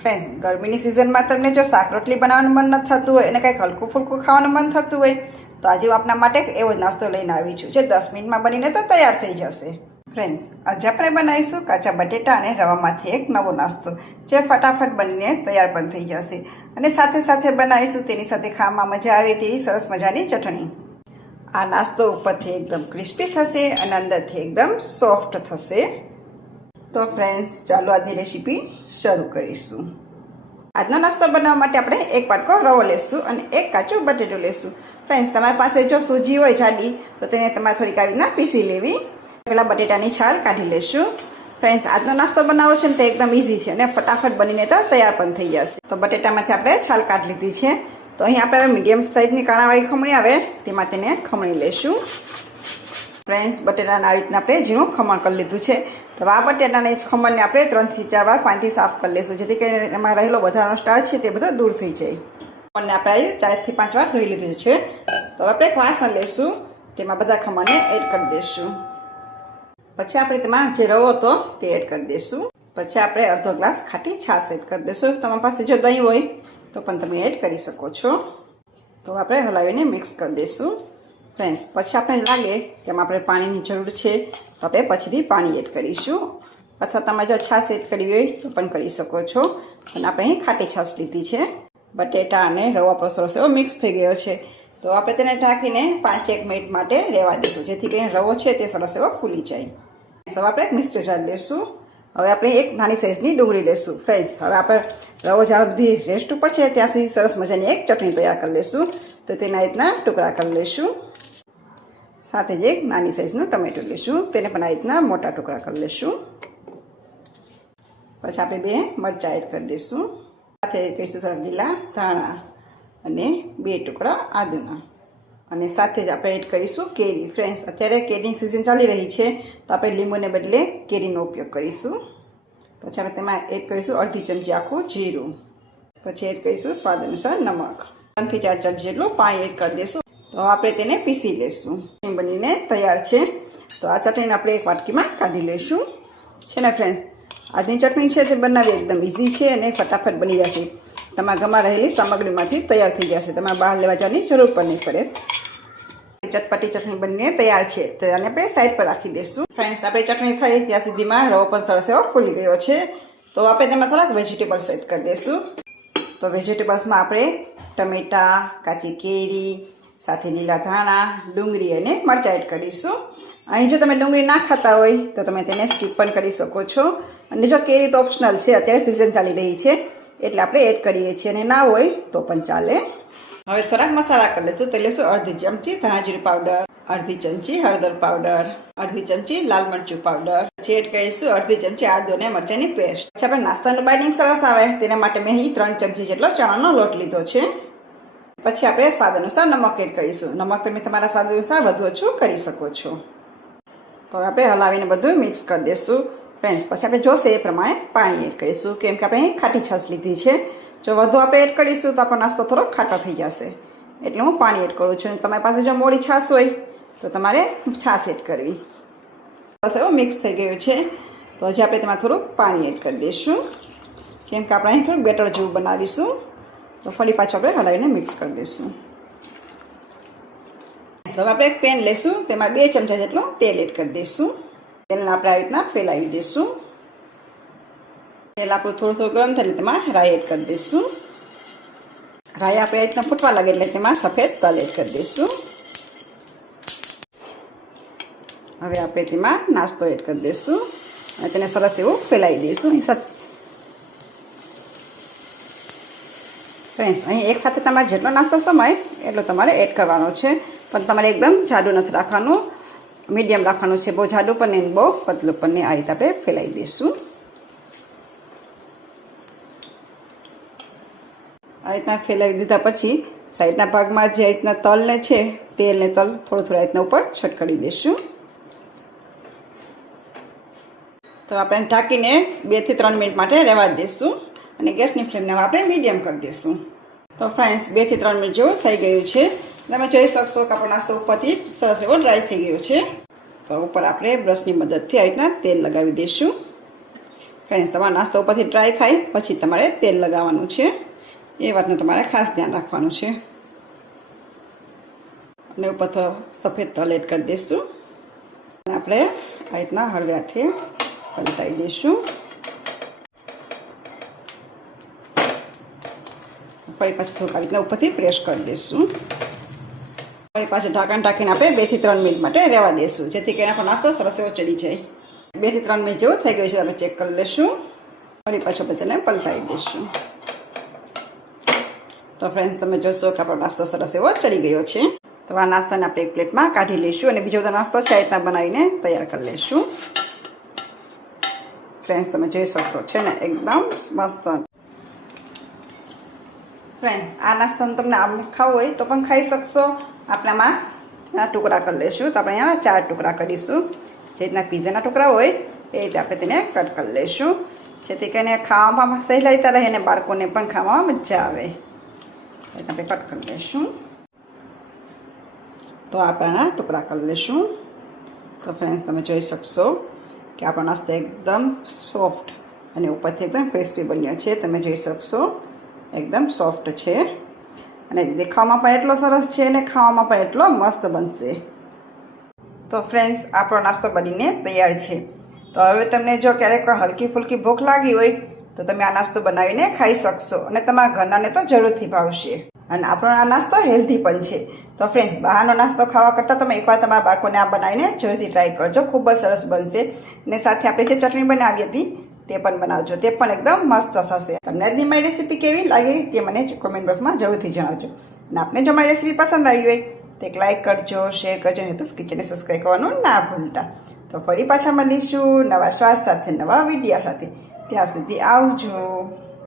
Friends, ગરમીની સિઝનમાં તમને જો શાક રોટલી બનાવવાનું મન ન થતું હોય અને કંઈક હલકું ફૂલકું ખાવાનું મન થતું હોય તો આજે હું આપના માટે એવો નાસ્તો લઈને આવી છું જે 10 મિનિટમાં બનીને તો તૈયાર થઈ જશે. ફ્રેન્ડ્સ, આજે આપણે બનાવીશું કાચા બટેટા અને રવામાંથી એક નવો નાસ્તો જે ફટાફટ બનીને તૈયાર પણ થઈ જશે અને સાથે સાથે બનાવીશું તેની સાથે ખાવામાં મજા આવે તેવી સરસ મજાની ચટણી. આ નાસ્તો ઉપરથી એકદમ ક્રિસ્પી થશે અને અંદરથી એકદમ સોફ્ટ થશે. તો ફ્રેન્ડ્સ, ચાલો આજની રેસીપી શરૂ કરીશું. આજનો નાસ્તો બનાવવા માટે આપણે એક વાટકો રવો લેશું અને એક કાચું બટેટું લેશું. ફ્રેન્ડ્સ, તમારી પાસે જો સૂજી હોય જાડી તો તેને તમારે થોડીક આવી રીતના પીસી લેવી. પહેલાં બટેટાની છાલ કાઢી લેશું. ફ્રેન્ડ્સ, આજનો નાસ્તો બનાવો છે ને તે એકદમ ઇઝી છે અને ફટાફટ બનીને તો તૈયાર પણ થઈ જશે. તો બટેટામાંથી આપણે છાલ કાઢી લીધી છે. તો અહીં આપણે મીડિયમ સાઇઝની કાણાવાળી ખમણી આવે તેમાં તેને ખમણી લેશું. ફ્રેન્ડ્સ, બટેટાને આવી રીતના આપણે ઝીણું ખમણ કરી લીધું છે. તો આ બટેટાના જ ખમણને આપણે 3 થી 4 વાર પાણીથી સાફ કરી લઈશું જેથી કરીને એમાં રહેલો વધારાનો સ્ટાર્ચ છે તે બધો દૂર થઈ જાય. ખમણને આપણે 4 થી 5 વાર ધોઈ લીધું છે. તો આપણે એક વાસણ લેશું, તેમાં બધા ખમણને એડ કરી દઈશું. પછી આપણે તેમાં જે રવો હતો તે એડ કરી દઈશું. પછી આપણે અડધો ગ્લાસ ખાટી છાશ એડ કરી દઈશું. તમારી પાસે જો દહીં હોય તો પણ તમે એડ કરી શકો છો. તો આપણે હલાવીને મિક્સ કરી દઈશું. ફ્રેન્ડ્સ, પછી આપણે લાગે કે આપણે પાણીની જરૂર છે તો આપણે પછીથી પાણી એડ કરીશું અથવા તમે જો છાશ એડ કરી હોય તો પણ કરી શકો છો. અને આપણે અહીં ખાટી છાશ લીધી છે. બટેટા અને રવો આપણો સરસ એવો મિક્સ થઈ ગયો છે. તો આપણે તેને ઢાંકીને 5-1 મિનિટ માટે રહેવા દઈશું જેથી કરીને રવો છે તે સરસ એવો ફૂલી જાય. હવે આપણે એક મિક્સર જાર લેશું. હવે આપણે એક નાની સાઇઝની ડુંગળી લેશું. ફ્રેન્ડ્સ, હવે આપણે રવો જ્યાં સુધી રેસ્ટ ઉપર છે ત્યાં સુધી સરસ મજાની એક ચટણી તૈયાર કરી લેશું. તો તેના રીતના ટુકડા કરી લેશું. સાથે જ એક નાની સાઇઝનું ટમેટું લેશું, તેને પણ આ રીતના મોટા ટુકડા કરી લેશું. પછી આપણે 2 મરચાં એડ કરી દઈશું. સાથે એડ કરીશું થોડા લીલા ધાણા અને 2 ટુકડા આદુના. અને સાથે જ આપણે એડ કરીશું કેરી. ફ્રેન્ડ્સ, અત્યારે કેરીની સિઝન ચાલી રહી છે તો આપણે લીંબુને બદલે કેરીનો ઉપયોગ કરીશું. પછી આપણે તેમાં એડ કરીશું અડધી ચમચી આખું જીરું. પછી એડ કરીશું સ્વાદ અનુસાર નમક. 3 થી 4 ચમચી જેટલું પાણી એડ કરી દઈશું. તો આપણે તેને પીસી લેશું. બનીને તૈયાર છે. તો આ ચટણીને આપણે એક વાટકીમાં કાઢી લઈશું. છે ને ફ્રેન્ડ્સ, આજની ચટણી છે તે બનાવવી એકદમ ઇઝી છે અને ફટાફટ બની જશે. તમારા ઘરમાં રહેલી સામગ્રીમાંથી તૈયાર થઈ જશે. તમારે બહાર લેવા જવાની જરૂર પણ નહીં પડે. ચટપટી ચટણી બનીને તૈયાર છે તો આને આપણે સાઈડ પર રાખી દઈશું. ફ્રેન્ડ્સ, આપણી ચટણી થઈ ત્યાં સુધીમાં રવો પણ સરસ એવો ફૂલી ગયો છે. તો આપણે તેમાં થોડાક વેજીટેબલ્સ એડ કરી દઈશું. તો વેજીટેબલ્સમાં આપણે ટમેટા, કાચી કેરી, સાથે લીલા ધાણા, ડુંગળી અને મરચાં એડ કરીશું. અહીં જો તમે ડુંગળી ના ખાતા હોય તો તમે તેને સ્કીપ પણ કરી શકો છો. અને જો કેરી તો ઓપ્શનલ છે, અત્યારે સિઝન ચાલી રહી છે એટલે આપણે એડ કરીએ છીએ અને ના હોય તો પણ ચાલે. હવે થોડાક મસાલા કરી લઈશું. તે લઈશું અડધી ચમચી ધાણા જીરું પાવડર, અડધી ચમચી હળદર પાવડર, અડધી ચમચી લાલ મરચું પાવડર. પછી એડ કરીશું અડધી ચમચી આદુ અને મરચાંની પેસ્ટ. પછી આપણે નાસ્તાનું બાઇન્ડિંગ સરસ આવે તેના માટે મેં અહીં 3 ચમચી જેટલો ચણાનો લોટ લીધો છે. પછી આપણે સ્વાદ અનુસાર નમક એડ કરીશું. નમક તમે તમારા સ્વાદ અનુસાર વધુ ઓછું કરી શકો છો. તો આપણે હલાવીને બધું મિક્સ કરી દઈશું. ફ્રેન્ડ્સ, પછી આપણે જોશે એ પ્રમાણે પાણી એડ કરીશું કેમ કે આપણે ખાટી છાશ લીધી છે. જો વધુ આપણે એડ કરીશું તો આપણો નાસ્તો થોડો ખાટો થઈ જશે એટલે હું પાણી એડ કરું છું. તમારી પાસે જો મોડી છાશ હોય તો તમારે છાશ એડ કરવી. બસ એવું મિક્સ થઈ ગયું છે. તો હજી આપણે તેમાં થોડુંક પાણી એડ કરી દઈશું કેમ કે આપણે અહીં થોડુંક બેટર જેવું બનાવીશું. તો ફરી પાછું આપણે હલાવીને મિક્સ કરી દઈશું. હવે આપણે એક પેન લઈશું, તેમાં 2 ચમચા જેટલું તેલ એડ કરી દઈશું. તેલને આપણે આવી રીતના ફેલાવી દઈશું. તેલ આપણું થોડું ગરમ થાય તેમાં રાઈ એડ કરી દઈશું. રાઈ આપણે આવી રીતના ફૂટવા લાગે એટલે તેમાં સફેદ તલ એડ કરી દઈશું. હવે આપણે તેમાં નાસ્તો એડ કરી દઈશું અને તેને સરસ એવું ફેલાવી દઈશું. ફ્રેન્ડ્સ, અહીં એક સાથે તમારે જેટલો નાસ્તો સમાય એટલો તમારે એડ કરવાનો છે પણ તમારે એકદમ જાડું નથી રાખવાનું, મીડિયમ રાખવાનું છે. બહુ જાડું પણ નહીં, બહુ પતલું પણ નહીં. આ રીતે આપણે ફેલાવી દઈશું. આ રીતના ફેલાવી દીધા પછી સાઈડના ભાગમાં જે રીતના તલને છે તેલને તલ થોડું આ રીતના ઉપર છટકડી દઈશું. તો આપણે ઢાંકીને 2 થી 3 મિનિટ માટે રહેવા દઈશું અને ગેસની ફ્લેમને આપણે મીડિયમ કરી દઈશું. તો ફ્રેન્ડ્સ, 2 થી 3 મિનિટ જેવું થઈ ગયું છે. તમે જોઈ શકશો કે આપણો નાસ્તો ઉપરથી સરસ એવો ડ્રાય થઈ ગયો છે. તો ઉપર આપણે બ્રશની મદદથી આ રીતના તેલ લગાવી દઈશું. ફ્રેન્ડ્સ, તમારો નાસ્તો ઉપરથી ડ્રાય થાય પછી તમારે તેલ લગાવવાનું છે, એ વાતનું તમારે ખાસ ધ્યાન રાખવાનું છે. અને ઉપર થોડો સફેદ તલ એડ કરી દઈશું અને આપણે આ રીતના હળવે હાથે પલટાઈ દઈશું. ફરી પાછું થોડુંક આ રીતના ઉપરથી પ્રેસ કરી દઈશું. ફરી પાછું ઢાંકણ ઢાંકીને આપણે 2 થી 3 મિનિટ માટે રહેવા દઈશું, જેથી કરીને આપણો નાસ્તો સરસ એવો ચડી જાય. 2 થી 3 મિનિટ જેવું થઈ ગયું છે, આપણે ચેક કરી લઈશું. ફરી પાછું આપણે તેને પલટાઈ દઈશું. તો ફ્રેન્ડ્સ, તમે જોશો કે આપણો નાસ્તો સરસ એવો ચડી ગયો છે. તો આ નાસ્તાને આપણે એક પ્લેટમાં કાઢી લઈશું અને બીજો બધો નાસ્તો છે આ રીતના બનાવીને તૈયાર કરી લઈશું. ફ્રેન્ડ્સ, તમે જોઈ શકશો છે ને એકદમ મસ્ત. ફ્રેન્ડ, આ નાસ્તાનું તમને આમ ખાવું હોય તો પણ ખાઈ શકશો. આપણે આમાં ટુકડા કરી લઈશું. તો આપણે અહીંયા 4 ટુકડા કરીશું. જે રીતના પીઝાના ટુકડા હોય એ રીતે આપણે તેને કટ કરી લઈશું, જેથી કરીને ખાવામાં સહેલાઈતા રહે અને બાળકોને પણ ખાવામાં મજા આવે. આપણે કટ કરી લઈશું. તો આપણા ટુકડા કરી લઈશું. તો ફ્રેન્ડ્સ, તમે જોઈ શકશો કે આપણો નાસ્તો એકદમ સોફ્ટ અને ઉપરથી એકદમ ક્રિસ્પી બન્યો છે. તમે જોઈ શકશો એકદમ સોફ્ટ છે અને દેખાવામાં પણ એટલો સરસ છે અને ખાવામાં પણ એટલો મસ્ત બનશે. તો ફ્રેન્ડ્સ, આપણો નાસ્તો બનીને તૈયાર છે. તો હવે તમને જો ક્યારેક હલકી ફુલકી ભૂખ લાગી હોય તો તમે આ નાસ્તો બનાવીને ખાઈ શકશો અને તમારા ઘરનાને તો જરૂરથી ભાવશે. અને આપણો આ નાસ્તો હેલ્ધી પણ છે. તો ફ્રેન્ડ્સ, બહારનો નાસ્તો ખાવા કરતાં તમે એકવાર તમારા બાળકોને આ બનાવીને જરૂરથી ટ્રાય કરજો, ખૂબ જ સરસ બનશે. અને સાથે આપણે જે ચટણી બનાવી હતી તે પણ બનાવજો, તે પણ એકદમ મસ્ત થશે. તમને આજની મારી રેસીપી કેવી લાગી તે મને કોમેન્ટ બોક્સમાં જરૂરથી જણાવજો. અને આપને જો મારી રેસીપી પસંદ આવી હોય તો એક લાઇક કરજો, શેર કરજો અને હેતસ કિચનને સબસ્ક્રાઈબ કરવાનું ના ભૂલતા. તો ફરી પાછા મળીશું નવા સ્વાદ સાથે, નવા વિડીયા સાથે. ત્યાં સુધી આવજો.